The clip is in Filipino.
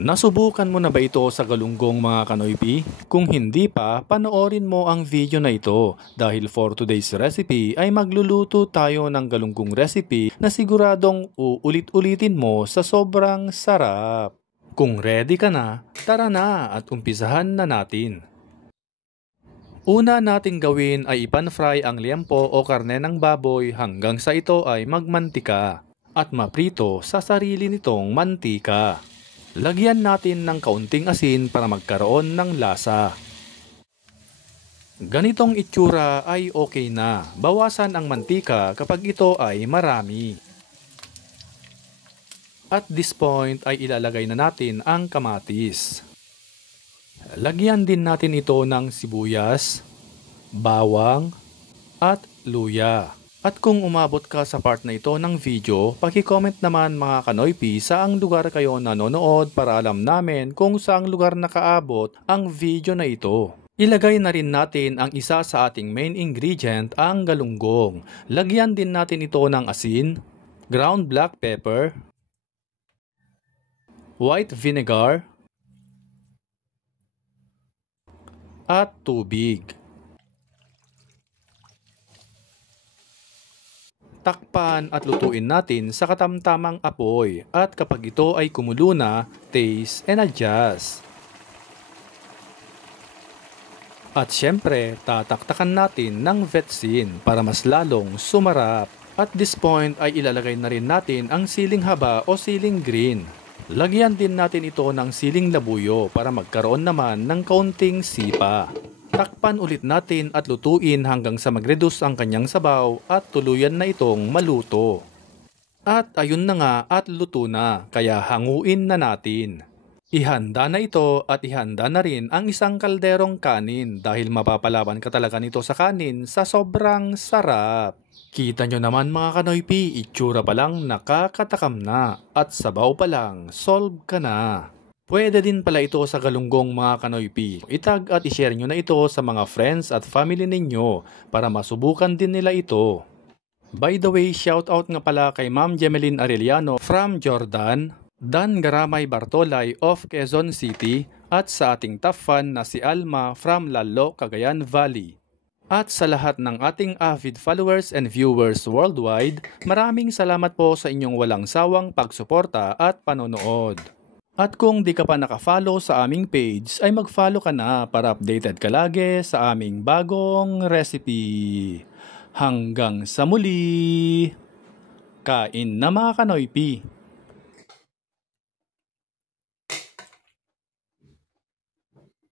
Nasubukan mo na ba ito sa galunggong mga kanoypi? Kung hindi pa, panoorin mo ang video na ito dahil for today's recipe ay magluluto tayo ng galunggong recipe na siguradong uulit-ulitin mo sa sobrang sarap. Kung ready ka na, tara na at umpisahan na natin. Una nating gawin ay ipan-fry ang liempo o karne ng baboy hanggang sa ito ay magmantika at maprito sa sarili nitong mantika. Lagyan natin ng kaunting asin para magkaroon ng lasa. Ganitong itsura ay okay na. Bawasan ang mantika kapag ito ay marami. At this point ay ilalagay na natin ang kamatis. Lagyan din natin ito ng sibuyas, bawang, at luya. At kung umabot ka sa part na ito ng video, paki-comment naman mga kanoypi saang lugar kayo nanonood para alam namin kung saang lugar nakaabot ang video na ito. Ilagay na rin natin ang isa sa ating main ingredient, ang galunggong. Lagyan din natin ito ng asin, ground black pepper, white vinegar, at tubig. Takpan at lutuin natin sa katamtamang apoy at kapag ito ay kumulo na, taste and adjust. At syempre, tataktakan natin ng vetsin para mas lalong sumarap. At this point ay ilalagay na rin natin ang siling haba o siling green. Lagyan din natin ito ng siling labuyo para magkaroon naman ng kaunting sipa. Takpan ulit natin at lutuin hanggang sa mag-reduce ang kanyang sabaw at tuluyan na itong maluto. At ayun na nga at luto na, kaya hanguin na natin. Ihanda na ito at ihanda na rin ang isang kalderong kanin dahil mapapalaban ka talaga nito sa kanin sa sobrang sarap. Kita nyo naman mga kanoypi, itsura pa lang nakakatakam na at sabaw pa lang solve ka na. Pwede din pala ito sa galunggong mga kanoypi. Itag at ishare nyo na ito sa mga friends at family ninyo para masubukan din nila ito. By the way, shoutout nga pala kay Ma'am Jemeline Arellano from Jordan, Dan Garamay Bartolay of Quezon City at sa ating top fan na si Alma from Lalo, Cagayan Valley. At sa lahat ng ating avid followers and viewers worldwide, maraming salamat po sa inyong walang sawang pagsuporta at panonood. At kung di ka pa nakafollow sa aming page, ay mag-follow ka na para updated ka lagi sa aming bagong recipe. Hanggang sa muli! Kain na mga kanoypi!